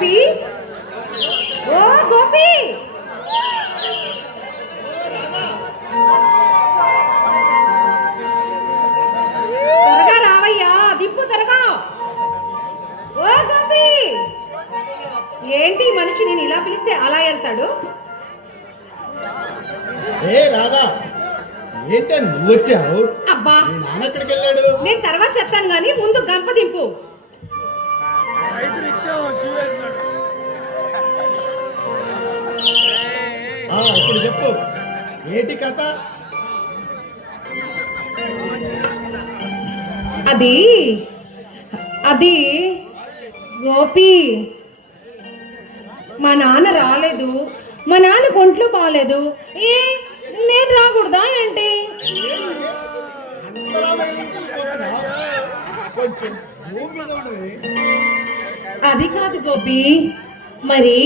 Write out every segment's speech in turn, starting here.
గోపి, ఓ గోపి, త్వరగా రావయ్యా, దిప్పు త్వరగా. ఓ గోపి, ఏంటి మనిషి నేను ఇలా పిలిస్తే అలా వెళ్తాడు? ఏ రాధా, ఏంటే నువ్వు వచ్చావు? అబ్బా, నాన్న ఎక్కడికి వెళ్ళాడు? నేను తర్వాత చెప్తాను గానీ ముందు గంప దింపు. ఇప్పుడు చెప్పు, ఏంటి కథ? అది అది గోపి, మా నాన్న రాలేదు, మా నాన్న ఒంట్లో బాగాలేదు. ఏ నేను రాకూడదా ఏంటి? అది కాదు గోపి, మరి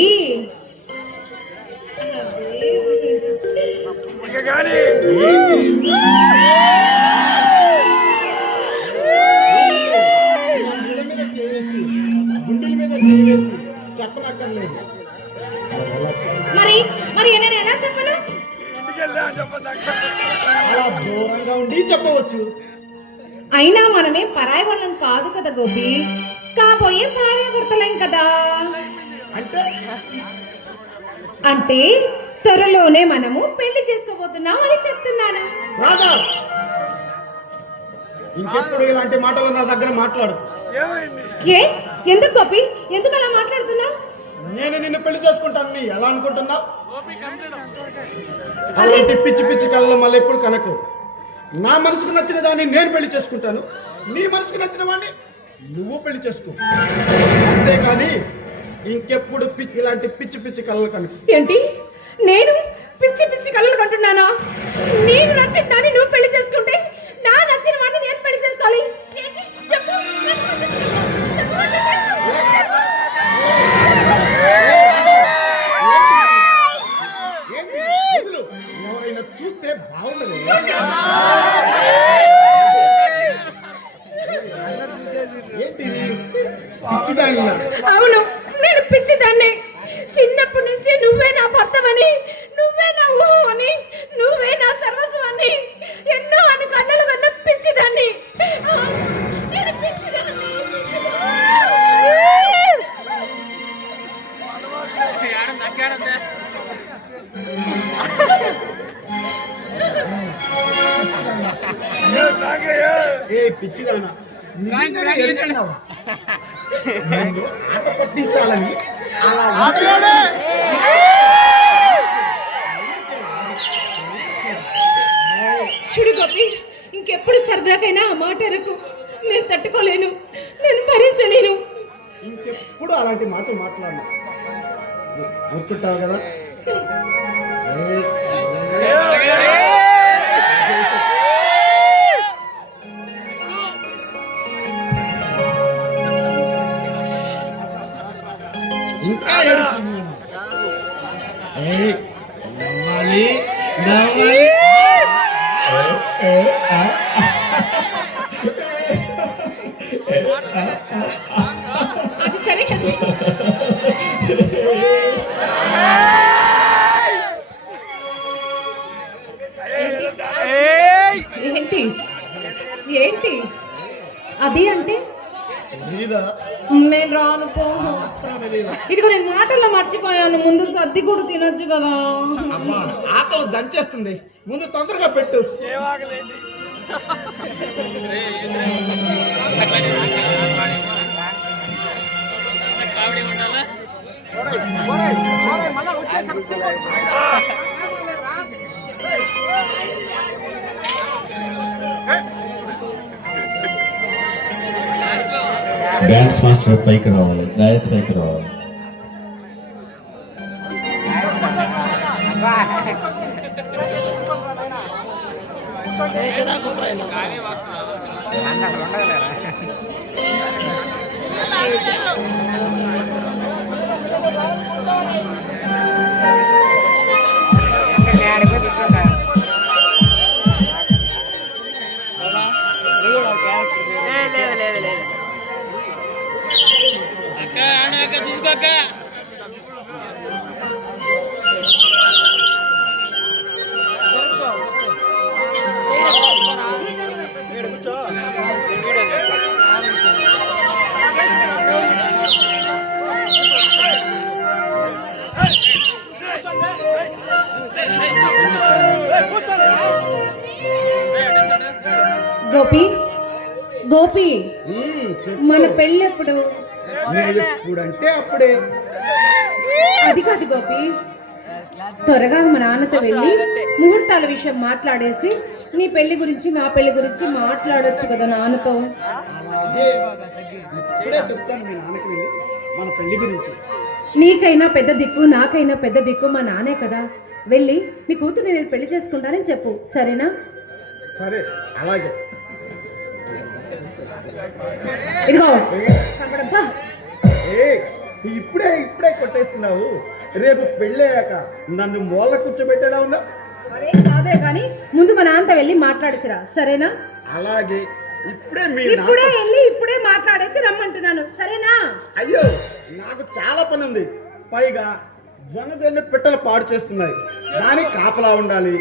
చెప్పనక్కర్లేదు. మరి మరి నేను ఎలా చెప్పను? అలా దూరంగా ఉండి చెప్పవచ్చు. అయినా మనమేం పరాయి వాళ్ళం కాదు కదా గోపి, కాబోయే భార్యాభర్తలేం కదా. అంటే త్వరలోనే మనము పెళ్లి చేసుకోబోతున్నాం అని చెప్తున్నాను. ఇంకెప్పుడు ఇలాంటి మాటలు నా దగ్గర మాట్లాడు. ఏ ఎందుకు గోపి, ఎందుకు అలా మాట్లాడుతున్నావు? నేను నిన్ను పెళ్లి చేసుకుంటాను ఎలా అనుకుంటున్నావు? అలాంటి పిచ్చి పిచ్చి కళ్ళ మళ్ళీ ఎప్పుడు కనకు. నా మనసుకు నచ్చిన దాన్ని నేను పెళ్లి చేసుకుంటాను, నీ మనసుకు నచ్చిన వాడిని నువ్వు పెళ్లి చేసుకో. అంతేకాని ఇంకెప్పుడు ఇలాంటి పిచ్చి పిచ్చి కళ్ళలు కనుక. ఏంటి, నేను పిచ్చి పిచ్చి కళ్ళలు కంటున్నానా? నీకు నచ్చిన దాన్ని నువ్వు పెళ్లి చేసుకుంటే నా నచ్చిన వాడిని నేను పెళ్లి చేసుకోవాలి. చెప్పు. ఎవరైనా చూస్తే బాగుండదు. అవును, నేను పిచ్చిదాన్ని. చిన్నప్పటి నుంచి నువ్వే నా భర్తవని, నువ్వే నా ఊహు అని, నువ్వే నా సర్వస్వం అని ఎన్నో అని కళ్ళలు కన్నా పిచ్చిదాన్ని. నేను పిచ్చిదాన్ని. పిచ్చిదానా, ఆట పట్టించాలని చూడు గోపి, ఇంకెప్పుడు సరదాకైనా ఆ మాట ఎరకు. నేను తట్టుకోలేను, నేను భరించలేను. ఇంకెప్పుడు అలాంటి మాటలు మాట్లాడను, గుర్తుంటావు కదా? ఇంకా నవ్వాలి నవ్వాలి. అది సరే కదా. ఏంటి ఏంటి అది అంటే? నేను రాను పో. ఇదిగో నేను మాటల్లో మర్చిపోయాను, ముందు సర్ది కూడా తినొచ్చు కదా. ఆకలి దంచేస్తుంది, ముందు తొందరగా పెట్టు. డాన్స్ మాస్టర్ పైకి రావాలి, డాన్స్ పైకి రావాలి. అక్క గోపి గోపి చెప్పు. మన పెళ్ళెప్పుడు? నేను ఎప్పుడంటే అప్పుడే. అది కాదు గోపి, త్వరగా మా నాన్నతో వెళ్ళి ముహూర్తాల విషయం మాట్లాడేసి నీ పెళ్లి గురించి నా పెళ్లి గురించి మాట్లాడొచ్చు కదా నాన్నతో. అలాగే ఇప్పుడే చెప్తాను మీ నాన్నకి వెళ్ళి మన పెళ్లి గురించి. నీకైనా పెద్ద దిక్కు నాకైనా పెద్ద దిక్కు మా నాన్నే కదా. వెళ్ళి నీ కూతురు నేను పెళ్లి చేసుకుంటానని చెప్పు, సరేనా? సరే అలాగే. ఇదిగో కనపడబ్బా. ఏ ఇప్పుడే ఇప్పుడే కొట్టేస్తున్నావు. రేపు పెళ్ళయ్యాక నన్ను మూల కూర్చోబెట్టేలా ఉన్నా. అదేం కాదే కానీ ముందు మా నాన్నతో వెళ్ళి మాట్లాడేసిరా, సరేనా? అలాగే ఇప్పుడే మీ ఇప్పుడే నాన్న. వెళ్ళి ఇప్పుడే మాట్లాడేసి రమ్మంటున్నాను, సరేనా? అయ్యో నాకు చాలా పని ఉంది. పైగా జనజన పిట్టలు పాడు చేస్తున్నాయి, దానికి కాపలా ఉండాలి.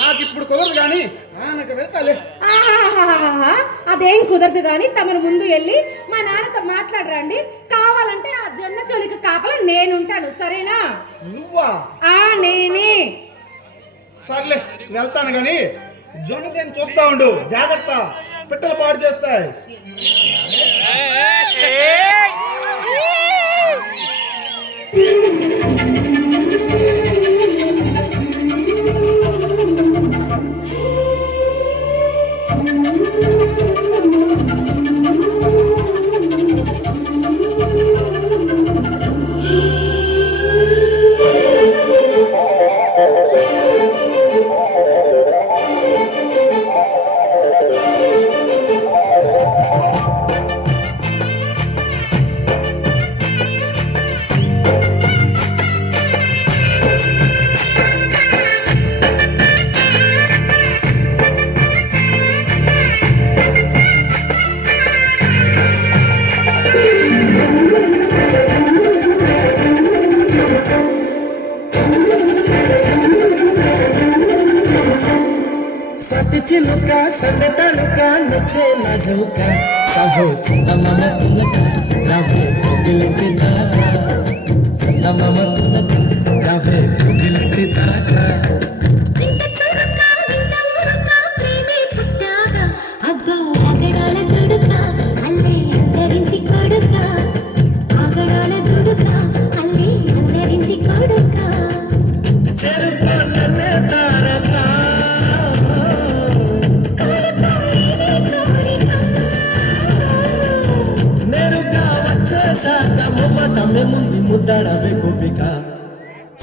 నాకు ఇప్పుడు కుదరదు కానీ ఆయనకు వెళ్తాలే. ఆహాహాహా, అదేం కుదరదు కానీ తమను ముందు వెళ్ళి మా నాన్నతో మాట్లాడరండి. కావాలంటే ఆ జొన్న చొలికి కాపలా నేనుంటాను, సరేనా? నువ్వా? నేనే. సర్లే వెళ్తాను కానీ జనజన చూస్తా ఉండు, జాగ్రత్త, పిట్టలు పాడు చేస్తాయి. చిలుక సందటలుక నచ్చే నజుక సహో సందమమ తునక రావే కోగిలింటి దాకా సందమమ తునక రావే కోగిలింటి దాకా ముద్దడవే గోపిక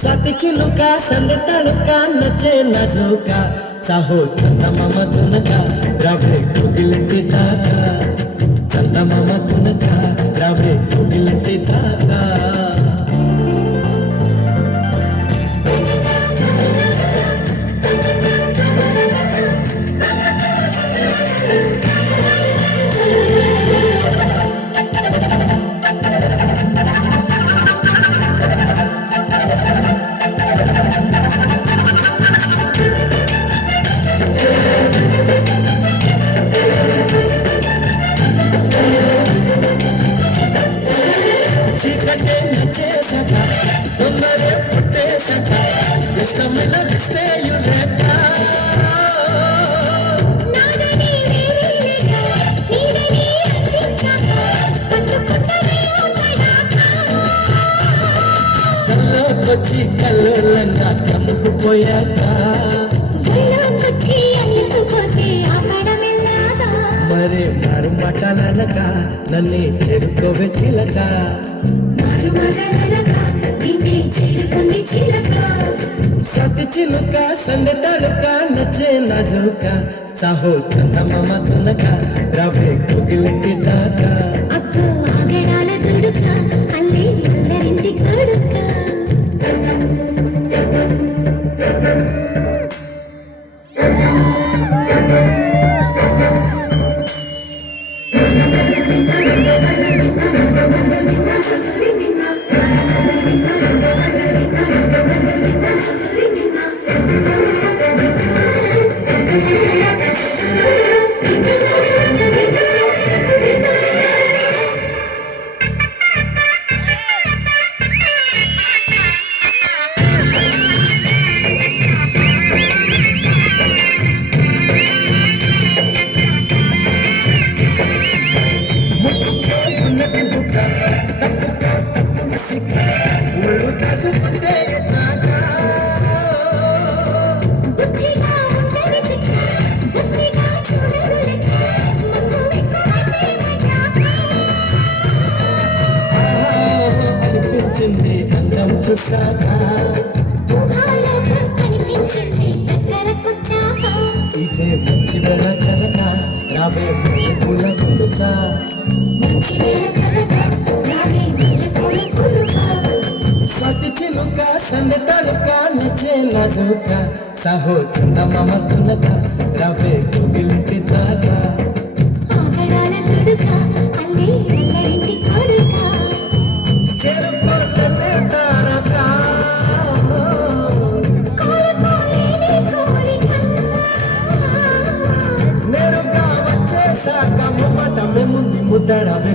సతి చిలుక సందటలుక నచ్చే నజుక సహో చందమామ తునక రావే కోగిలింటి దాకా చందమామ తునక రావే కోగిలింటి దాకా వచ్చి కల్లోలంగా కమ్ముకుపోయాక మరే మారు మాటలనక నన్నే చేరుకోవే చిలక సతి చిలుక సందటలుక నచ్చే నజుక సాహో చందమామ తునక రావే కోగిలింటి దాకా చూసాక ఊహాలోకం కనిపించింది దగ్గరకొచ్చాక ఇదే మంచి వేళ కనుక రావే పూల కొడుక మంచి వేళ కనుక రావే మల్లెపూల కొడుక స్వాతి చిలుక సందటాలుక నచ్చే నాజుక సాహో చందమామ తునక రావే కోగిలింటి దాకా ఆగడాల తుడుక అల్లి అల్లరింటి కొడుక చెరుపొట్టనే తారక కోలుకోలేని కోరిక నేరుగా వచ్చేసాక ముమ్మటమే ముందు ముద్దడవే